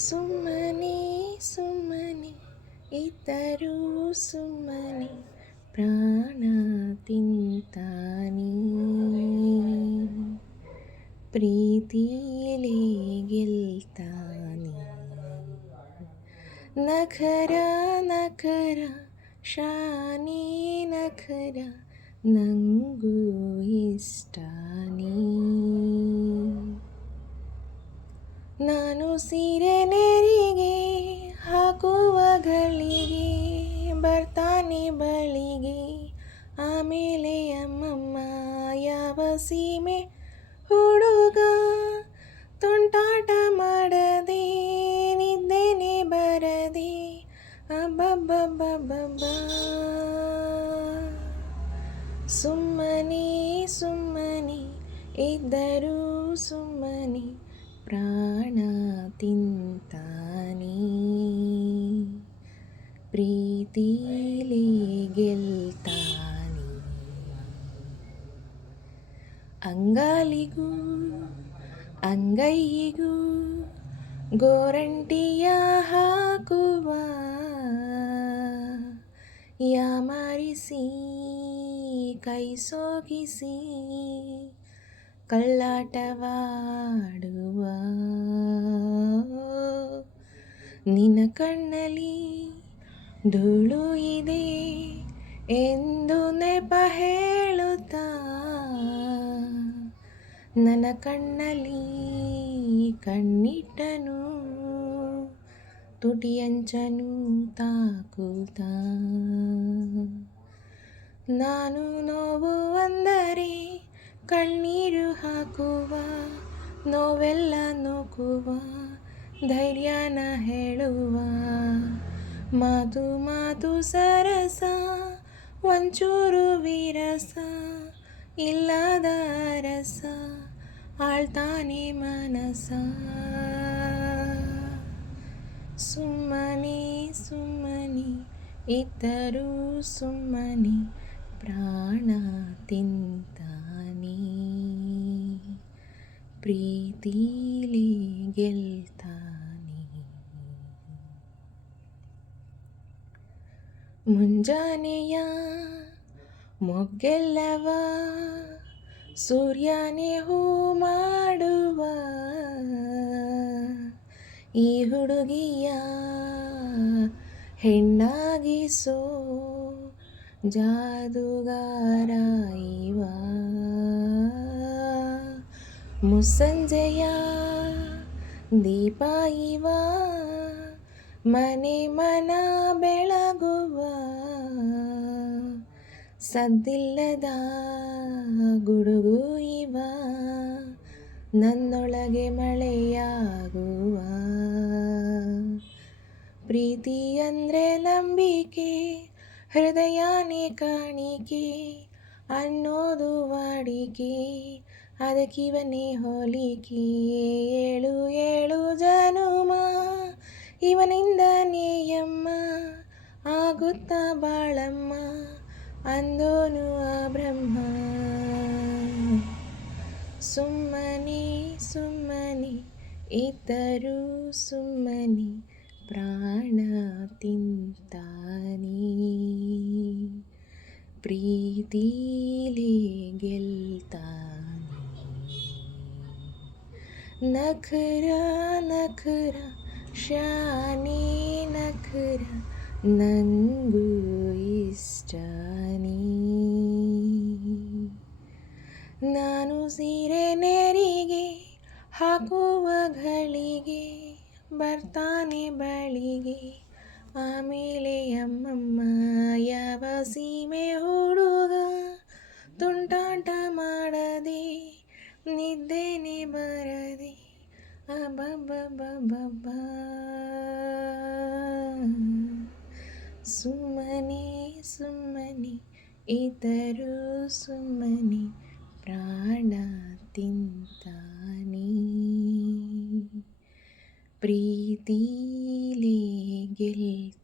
ಸುಮ್ಮನೆ ಸುಮ್ಮನೆ ಇದ್ದರೂ ಸುಮ್ಮನೆ ಪ್ರಾಣ ತಿಂತಾನೆ ಪ್ರೀತಿಲೇ ಗೆಲ್ತಾನೆ ನಖರ ನಖರ ಶಾನೆ ನಖರ ನಂಗೂ ಇಷ್ಟಾನೇ ನಾನು ಸೀರೆ ನೆರಿಗೆ ಹಾಕುವ ಗಳಿಗೆ ಬರ್ತಾನೆ ಬಳಿಗೆ ಆಮೇಲೆ ಅಮ್ಮಮ್ಮ ಯಾವ ಸೀಮೆ ಹುಡುಗ ತುಂಟಾಟ ಮಾಡದೆ ನಿದ್ದೆನೆ ಬರದೆ ಅಬ್ಬಬ್ಬಬ್ಬಬ್ಬ ಸುಮ್ಮನೆ ಸುಮ್ಮನೆ ಇದ್ದರೂ ಸುಮ್ಮನೆ ಪ್ರಾಣ ತಿಂತಾನೆ ಪ್ರೀತಿಲೇ ಗೆಲ್ತಾನೆ ಅಂಗಾಲಿಗೂ ಅಂಗೈಗೂ ಗೋರಂಟಿಯ ಹಾಕುವ ಯಾಮಾರಿಸಿ ಕೈ ಸೋಗಿಸಿ ಕಳ್ಳಾಟವಾಡುವ ನಿನ್ನ ಕಣ್ಣಲ್ಲಿ ಧೂಳು ಇದೆ ಎಂದು ನೆಪ ಹೇಳುತ್ತಾ ನನ್ನ ಕಣ್ಣಲ್ಲಿ ಕಣ್ಣಿಟ್ಟನು ತುಟಿಯಂಚನು ತಾಕುತ್ತಾ ನಾನು ನೋವು ಅಂದರೆ ಕಣ್ಣೀರು ಹಾಕುವ ನೋವೆಲ್ಲ ನೋಕುವ ಧೈರ್ಯನ ಹೇಳುವ ಮಾತು ಮಾತು ಸರಸ ಒಂಚೂರು ವಿರಸ ಇಲ್ಲದ ರಸ ಆಳ್ತಾನೆ ಮನಸ ಸುಮ್ಮನೆ ಸುಮ್ಮನೆ ಇದ್ದರೂ ಸುಮ್ಮನೆ ಪ್ರಾಣ ತಿಂತಾನೆ ಪ್ರೀತಿಲೇ ಗೆಲ್ತಾನೆ ಮುಂಜಾನೆಯ ಮೊಗ್ಗೆಲ್ಲವ ಸೂರ್ಯನೇ ಹೂ ಮಾಡುವ ಈ ಹುಡುಗಿಯ ಹೆಣ್ಣಾಗಿಸೋ ಜಾದುಗಾರ ಇವ ಮುಸ್ಸಂಜೆಯ ದೀಪ ಇವ ಮನೆ ಮನ ಬೆಳಗುವ ಸದ್ದಿಲ್ಲದ ಗುಡುಗು ಇವ ನನ್ನೊಳಗೆ ಮಳೆಯಾಗುವ ಪ್ರೀತಿ ಅಂದರೆ ನಂಬಿಕೆ ಹೃದಯನೇ ಕಾಣಿಕೆ ಅನ್ನೋದು ವಾಡಿಕೆ ಅದಕ್ಕಿವನೇ ಹೋಲಿಕೆ ಏಳು ಏಳು ಜನುಮ ಇವನಿಂದನೇಯಮ್ಮ ಆಗುತ್ತಾ ಬಾಳಮ್ಮ ಅಂದೋನು ಆ ಬ್ರಹ್ಮ ಸುಮ್ಮನೆ ಸುಮ್ಮನೆ ಇದ್ದರೂ ಸುಮ್ಮನೆ ಪ್ರಾಣ ತಿಂತಾನೆ ಪ್ರೀತಿಲೇ ಗೆಲ್ತಾನೆ ನಖರ ನಖರ ಶಾನೆ ನಖರ ನಂಗೂ ಇಷ್ಟಾನೇ ನಾನು ಸೀರೆ ನೆರಿಗೆ ಹಾಕುವ ಗಳಿಗೆ ಬರ್ತಾನೆ ಬಳಿಗೆ ಆಮೇಲೆ ಅಮ್ಮಮ್ಮ ಯಾವ ಸೀಮೆ ಹುಡುಗ ತುಂಟಾಟ ಮಾಡದೆ ನಿದ್ದೆನೆ ಬರದೆ ಅಬ್ಬಬ್ಬಬ್ಬಬ್ಬ ಸುಮ್ಮನೆ ಸುಮ್ಮನೆ ಇದ್ದರೂ ಸುಮ್ಮನೆ ಪ್ರಾಣ ತಿಂತಾನೆ ಪ್ರೀತಿಲೇ ಗೆಲ್ತಾನೆ